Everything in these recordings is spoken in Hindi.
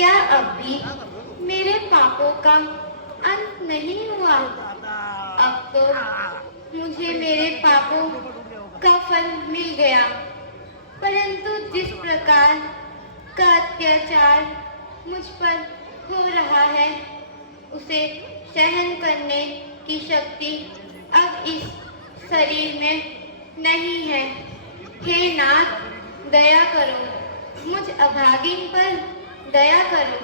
क्या अब भी मेरे पापों का अंत नहीं हुआ? अब तो मुझे मेरे पापों का फल मिल गया, परंतु जिस प्रकार का अत्याचार मुझ पर हो रहा है, उसे सहन करने की शक्ति अब इस शरीर में नहीं है। हे नाथ, दया करो, मुझ अभागिन पर दया करो।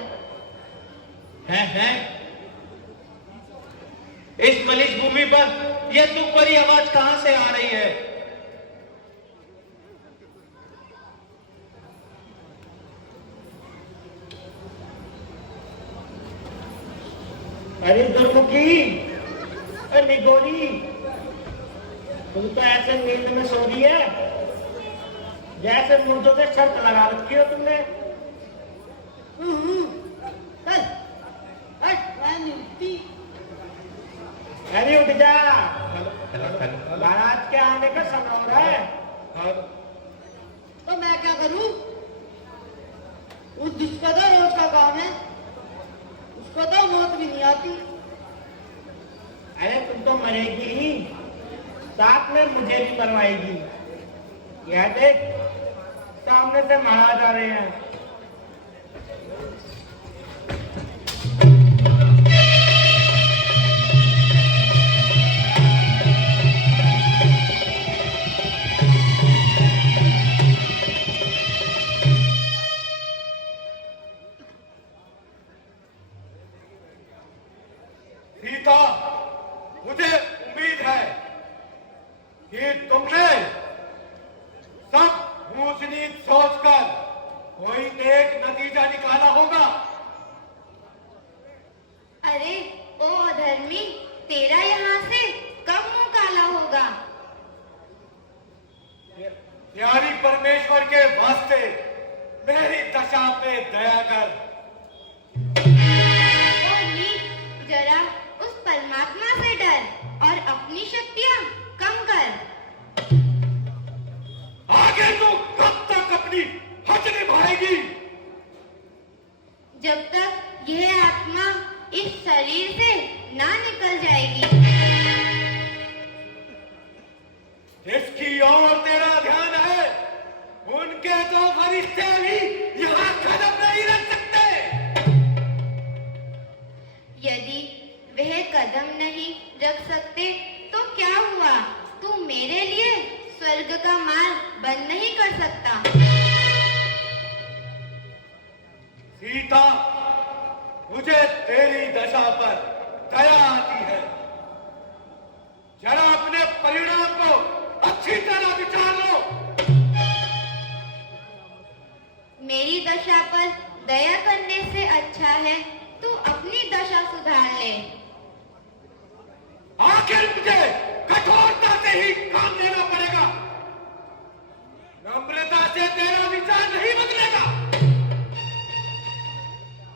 हैं? इस मलिन भूमि पर यह दुख भरी आवाज कहां से आ रही है? अरे दुर्मुखी, अरे निगोरी, तुम तो ऐसे नींद में सो रही है जैसे मुर्दों पे शर्त लगा रखी हो तुमने। अरे उठ जा, महाराज के आने का समय हो रहा है। तो मैं क्या करूं? उस जिसका तो रोज का काम है, उसको तो मौत भी नहीं आती। अरे तुम तो मरेगी ही, साथ में मुझे भी मरवाएगी। यह देख, सामने से महाराज आ रहे हैं। सीता, मुझे उम्मीद है कि तुमने सब ऊंच-नीच सोचकर कोई नेक नतीजा निकाला होगा। अरे ओ अधर्मी, तेरा यहाँ से कब मुंह काला होगा? प्यारी परमेश्वर के वास्ते मेरी दशा पे दया कर। ओ नीच, जरा उस परमात्मा से डर और अपनी शक्तियाँ कम कर। आगे तू कब तक अपनी हज निभाएगी? जब तक यह आत्मा इस शरीर से ना निकल जाएगी। जिसकी ओर तेरा ध्यान है, उनके तो फरिश्ते भी यहाँ कदम नहीं रख सकते। यदि वह कदम नहीं रख सकते तो क्या हुआ? तू मेरे लिए स्वर्ग का मार्ग बंद नहीं कर सकता। सीता, मुझे तेरी दशा पर दया आती है। जरा अपने परिणाम को अच्छी तरह विचार लो। मेरी दशा पर दया करने से अच्छा है तू अपनी दशा सुधार ले। आखिर मुझे कठोरता से ही काम लेना पड़ेगा। नम्रता से तेरा विचार नहीं बदलेगा।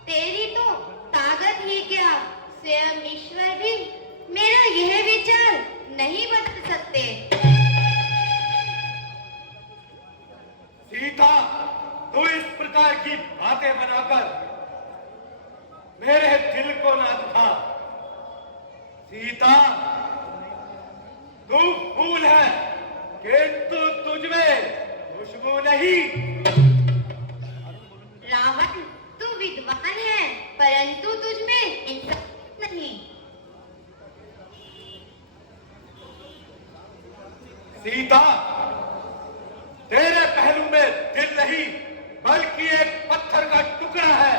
तेरी तो ताकत ही क्या, स्वयं ईश्वर भी मेरा यह विचार नहीं बदल सकते। सीता, तू इस प्रकार की बातें बनाकर मेरे दिल को ना दुखा। सीता, तू फूल है किंतु तुझमें खुशबू नहीं। रावण, तू विद्वान है परंतु तुझमें इंसाफ नहीं। सीता, तेरे पहलू में दिल नहीं बल्कि एक पत्थर का टुकड़ा है।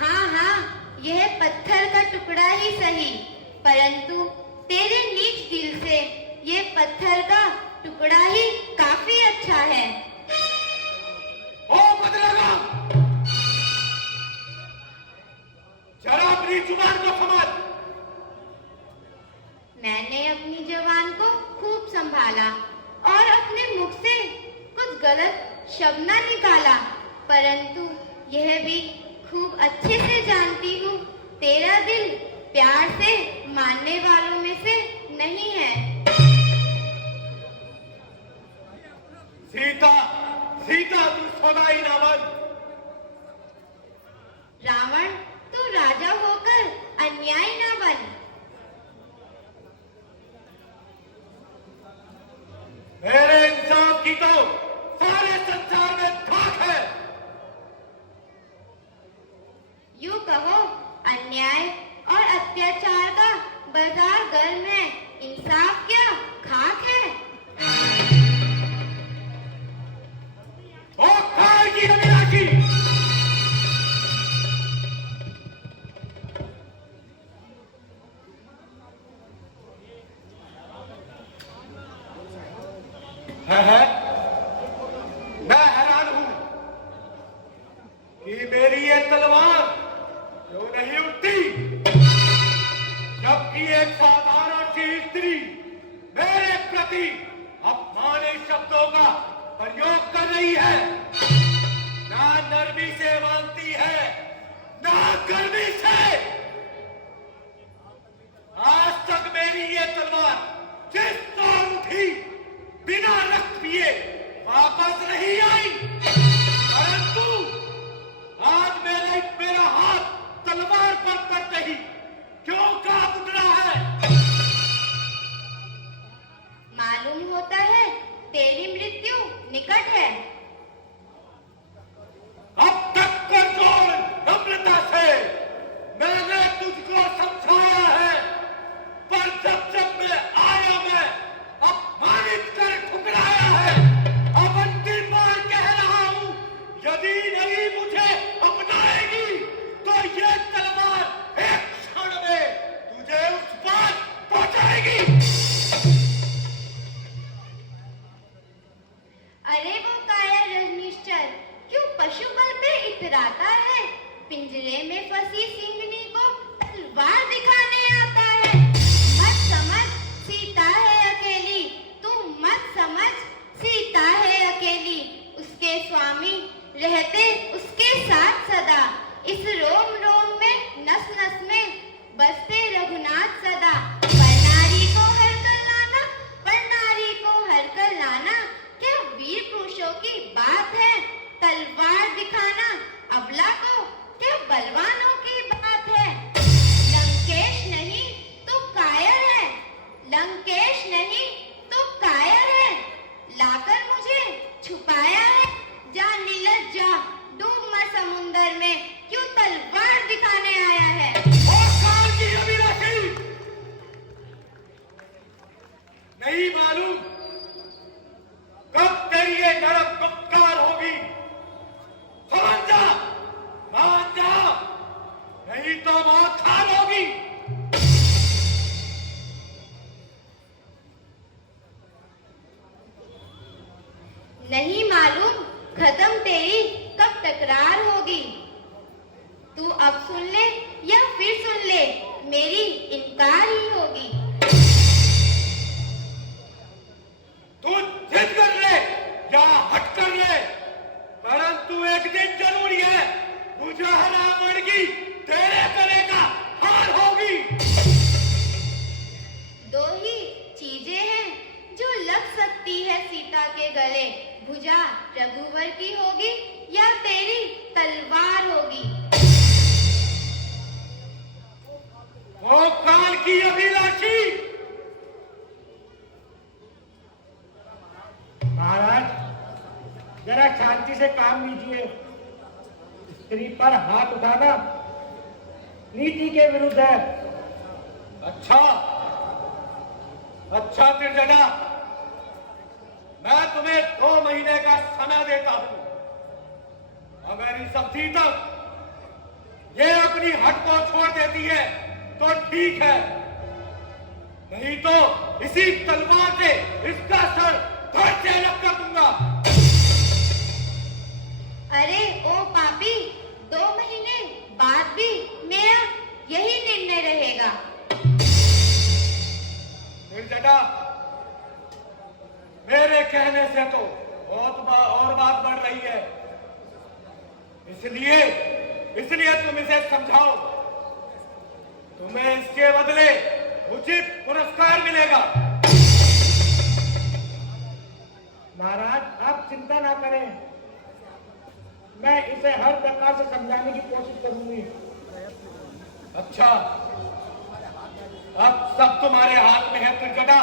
हाँ, यह पत्थर का टुकड़ा ही सही, परंतु तेरे नीच दिल से यह पत्थर का टुकड़ा ही काफी अच्छा है। ओ बदलागा, जरा अपनी जुबान को संभाल। मैंने अपनी जबान को खूब संभाला और अपने मुख से कुछ गलत शब्द न निकाला, परंतु यह भी खूब अच्छे से जानती हूँ तेरा दिल प्यार से मानने वालों में से नहीं है। सीता, सीता तू सदाई ना बन। रावण तू राजा होकर अन्याय ना बन। मेरे इंसाफ की तो सारे संसार में खाक है। यूं कहो अन्याय और अत्याचार का बाजार गर्म है, इंसाफ क्या खाक है। ओ काल की अविनाशी, है मैं हैरान हूं कि मेरी ये तलवार क्यों नहीं उठती, जबकि एक साधारण सी स्त्री मेरे प्रति अपमानी शब्दों का प्रयोग कर रही है। ना नरमी से मानती है, ना गर्मी से। आज तक मेरी ये तलवार जिस तरह उठी बिना रक्त पिए वापस नहीं आई, परंतु आज मेरा हाथ तलवार पर करते ही क्यों कांप उठ रहा है। मालूम होता है तेरी मृत्यु निकट है। अब तक कठोर नम्रता से मैंने तुझको समझाया है, पर जब जब मैं आया मैं अपमानित कर ठुकराया है। अब अंतिम बार कह रहा हूं, यदि नहीं मुझे अपनाएगी तो ये तलवार एक क्षण में तुझे उस पार पहुंचाएगी। अरे वो काया रजनीश्वर क्यों पशु बल पे इतराता है, पिंजरे में फंसी सिंहनी को तलवार दिखाने आता है। मत समझ सीता है अकेली, तू मत समझ सीता है अकेली। उसके स्वामी रहते उसके साथ सदा, इस रोम रोम में नस नस में बसते रघुनाथ सदा। पर नारी को हर कर लाना, पर नारी को हर कर लाना क्या वीर पुरुषों की बात है। तलवार दिखाना अबला को क्या बलवानों की बात है। लंकेश नहीं तो कायर है, लंकेश नहीं तो कायर है। लाकर मुझे छुपाया है, जा नीलज जा, डूब मर समुंदर में, क्यों तलवार दिखाने आया है। और काल की अविनाशी, नहीं मालूम कब तेरी ये नरक गुप्तकार होगी। समझ जा, मान जा, नहीं तो मौत खाल होगी। नहीं मालूम खत्म तेरी कब तकरार होगी। तू अब सुन ले या फिर सुन ले, मेरी इनकार ही होगी। तू जिद कर ले या हट कर ले, परंतु एक दिन जरूरी है, मुझे हरा मरगी तेरे गले का हार होगी। दो ही चीजें हैं जो लग सकती है सीता के गले, भुजा रघुवर की होगी या तेरी तलवार होगी। वो काल की अभिलाषी। महाराज जरा शांति से काम लीजिए। स्त्री पर हाथ उठाना नीति के विरुद्ध है। अच्छा अच्छा त्रिजना, मैं तुम्हें 2 महीने का समय देता हूं। अगर इस अवधि तक ये अपनी हट को छोड़ देती है तो ठीक है, नहीं तो इसी तलवार से इसका सर धड़ से अलग कर दूंगा। अरे ओ पापी, 2 महीने बाद भी मेरा यही निर्णय रहेगा। निर्जना, मेरे कहने से तो और बात बढ़ रही है, इसलिए तुम इसे समझाओ, तुम्हें इसके बदले उचित पुरस्कार मिलेगा। महाराज आप चिंता ना करें, इसे हर प्रकार से समझाने की कोशिश करूंगी। अच्छा, अब सब तुम्हारे हाथ में है त्रिजटा।